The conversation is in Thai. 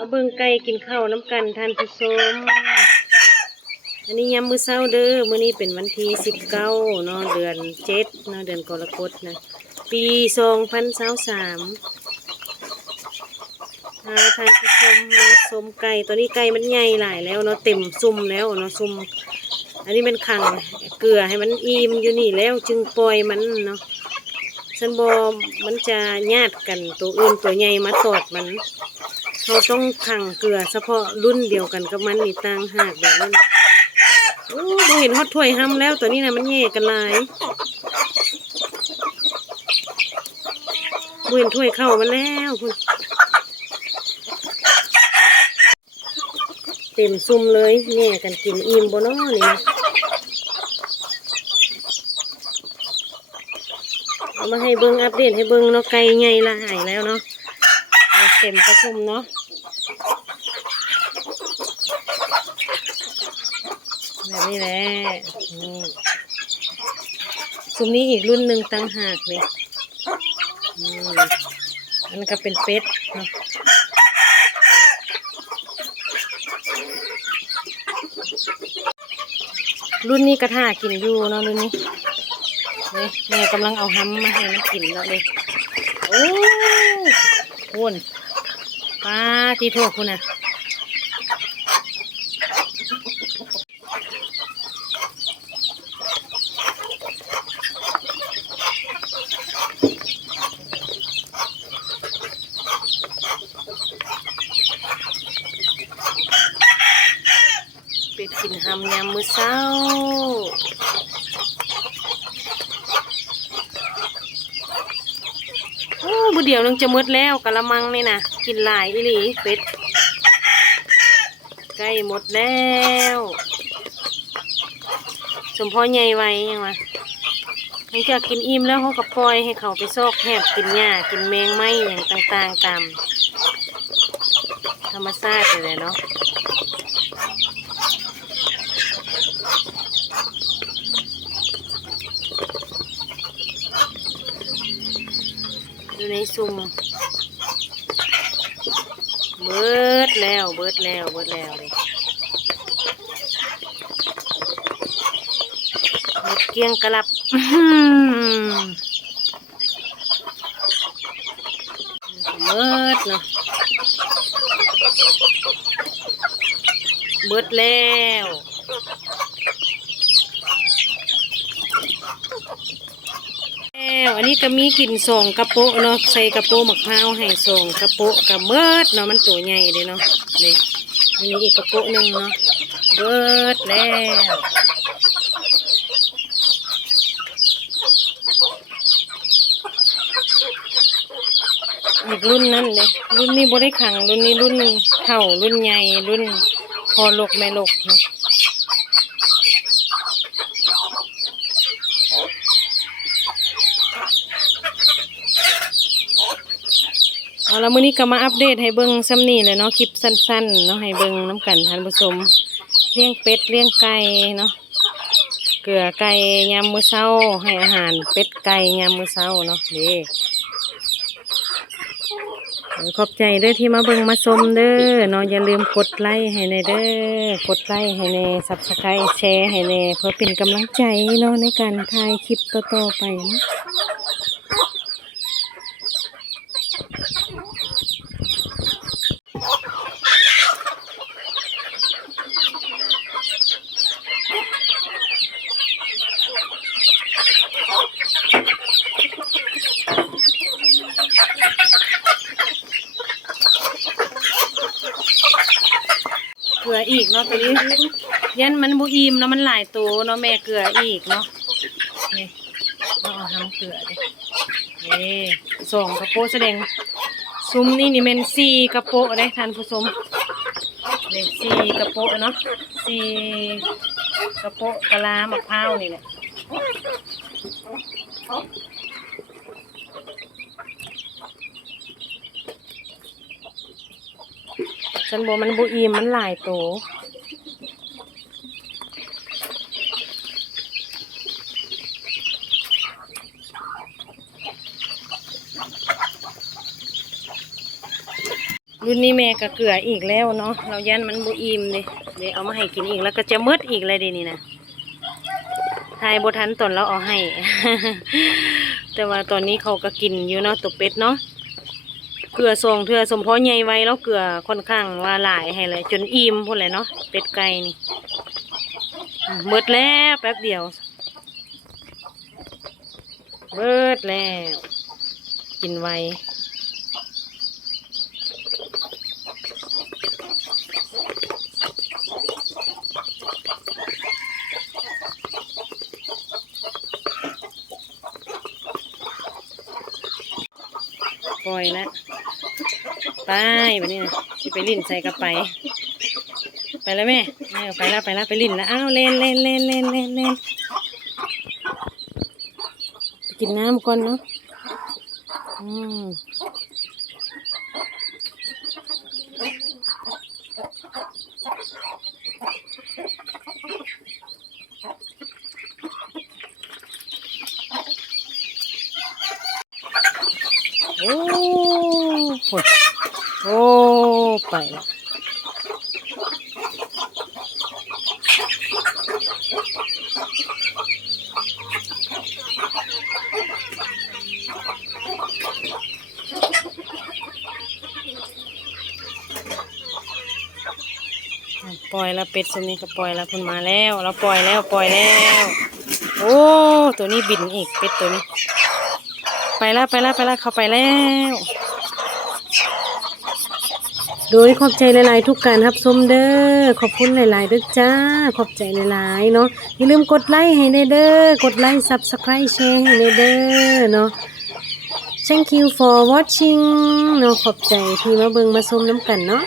มาเบิ่งไก่กินข้าวน้ำกันท่านผู้ชม อันนี้ยามมื้อเช้าเด้อ มื้อนี้เป็นวันที่สิบเก้าเนาะเดือนเจ็ดเนาะเดือนกรกฎนะ ปีสองพันสาสามพาท่านผู้ชมมาชมไก่ ตัวนี้ไก่มันใหญ่หลายแล้วเนาะเต็มซุ่มแล้วเนาะซุ่ม อันนี้เป็นขังเกลือให้มันอิ่มอยู่นี่แล้วจึงปล่อยมันเนาะฉันบอมันจะญาติกันตัวอื่นตัวใหญ่มาตอดมัน เขาต้องขังเกลือเฉพาะรุ่นเดียวกันกับมันนี่ต่างหากแบบนั้นโอ้บ่เห็นฮอดถ้วยห้ำแล้วตัวนี้นะมันแย่กันหลายบ่เห็นถ้วยเข้ามันแล้วคุณเต็มซุ่มเลยแย่กันกินอิ่มบ่น้อนี่นะเอามาให้เบิ้งอัปเดตให้เบิ้งเนาะไก่ใหญ่ละหายแล้วเนาะเต็มประชุมเนาะ แบบนี้แหละนี่ซุ้มนี้อีกรุ่นหนึ่งตั้งหากเลยอันนั้นก็เป็นเป็ดเนาะรุ่นนี้กระทากินอยู่เนาะรุ่นนี้นี่แม่กำลังเอาห้ำมาให้มันกินแล้วเลยโอ้คุณป้าที่โทษคุณน่ะ หำยามมื้อเช้าโอ้บุเดียวนึงจะหมดแล้วกะละมังนี่นะกินหลายอีหลีเป็ดใกล้หมดแล้ว สมพ่อใหญ่ไว้ยังวะหลังจากกินอิ่มแล้วเขาก็ปล่อยให้เขาไปซอกแหบกินหญ้ากินแมงไม้อย่างต่างๆตามธรรมชาติเลยเนาะ อยู่ในซุ่มเบิดแล้วเบิดแล้วเบิดแล้วเลยหมดเกียงกระลับเบิดเนาะเบิดแล้วแล้ว อันนี้ก็มีกลิ่นส่งกระโปะเนาะใส่กระโปะมะพร้าวให้ส่งกระโปะกับเบิดเนาะมันตัวใหญ่เลยเนาะนี่อันนี้อีกกระโปะหนึ่งเนาะเบิดแล้วอีกรุ่นนั้นเลยรุ่นนี้บ่ได้ขังรุ่นนี้รุ่นเท่ารุ่นใหญ่รุ่นพอลกแม่ลกเนาะ เอาล้วมื้อนี้ก็มาอัปเดตให้เบิ่งซ้ำนี่เลยเนาะคลิปสั้นๆเนาะให้เบิ่งน้ำกันท่านผู้ชมเลี้ยงเป็ดเลี้ยงไก่เนาะเกลือไก่ยามมื้อเช้า ให้อาหารเป็ดไก่ยามมื้อเช้าเนาะเด้ขอบใจเด้อที่มาเบิ่งมาชมเด้อเนาะอย่าลืมกดไลค์ให้ในเด้อกดไลค์ให้ในซับสไครต์แชร์ให้ในเพื่อเป็นกำลังใจเนาะในการถ่ายคลิปต่อๆไปเนาะ อีกเนาะตัวนี้ยันมันบุอิมเนาะมันหลายตัวเนาะแม่เกลืออีกเนาะนี่เราเอทำเกลือดินี่สองกระโปะแสดงซุ้มนี่นี่เป็นสี่กระโปะเลยท่านผู้ชมนี่สี่กระโปะเนาะสี่กระโปะกะลามะพร้าวนี่แหละ ฉันบอกมันบุอิ่มมันหลายตัวรุ่นนี้แม่ก็เกลืออีกแล้วเนาะเรายันมันบุอิ่มเลยเดี๋ยวเอามาให้กินอีกแล้วก็จะมืดอีกเลยเดีนี่นะทายบทันตอนเราเอาให้ แต่ว่าตอนนี้เขาก็กินอยู่เนาะตัวเป็ดเนาะ เกลือทรงเทือสมพอใหญ่ไว้แล้วเกลือค่อนข้างว่าหลายให้เลย จนอิ่มพูดเลยเนาะเป็ดไก่นี่อืมดแล้วแป๊บเดียว เบิดแล้ว กินไวปล่อยแล้ว ไปแบบนี้นะสิไปลิ่นใส่กระไป ไปแล้วแม่เออไปแล้วไปแล้วไปลิ่นแล้วอ้าวเล่นเล่นเล่นเล่นเล่นเล่นกินน้ำก่อนเนาะอืมโอ้โห โอ้ ไปแล้วปล่อยแล้วเป็ดตัวนี้ก็ปล่อยแล้วคุณมาแล้วเราปล่อยแล้วปล่อยแล้ว โอ้ตัวนี้บินอีกเป็ดตัวนี้ ไปแล้วไปแล้วไปแล้วเขาไปแล้ว โดยขอบใจหลายๆ ทุกการรับชมเด้อขอบคุณหลายๆเด้อจ้า ขอบใจหลายๆเนาะอย่าลืมกดไลค์ให้ได้เด้อกดไลค์ subscribe แชร์ให้ได้เด้อเนาะ thank you for watching เนาะขอบใจที่มาเบิ่งมาชมน้ำกันเนาะ